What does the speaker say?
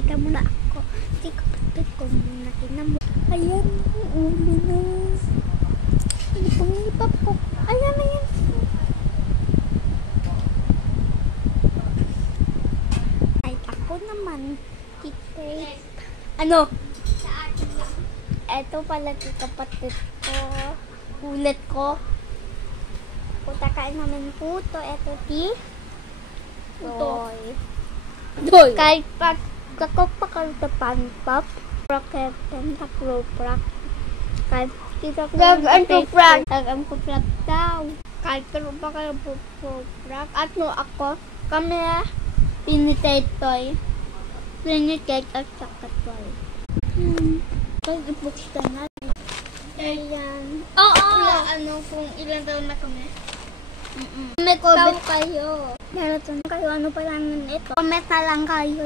Kita mo na ako. Hindi ko muna tinamo. Ayan, ulo na. Ano pang ipap ko? Ayan na yan. Ay, ako naman. Kikay. Ano? Eto pala si kapatid ko. Ulit ko. Puta kain namin puto. Eto ti. Doy. Kahit pag kakapakal sa panpap. Raketen sa proprak. Kahit kita ko ang proprak. Ang proprak daw. Kahit kakapakal sa proprak. At no ako. Kami pinitetoy. Pinitate at sakatoy. Pag-ibuksan na. Ayan. Oo! Ano kung ilang taon na kami? Comment daw kayo. Darating kayo. Ano pa lang ito? Comment na lang kayo.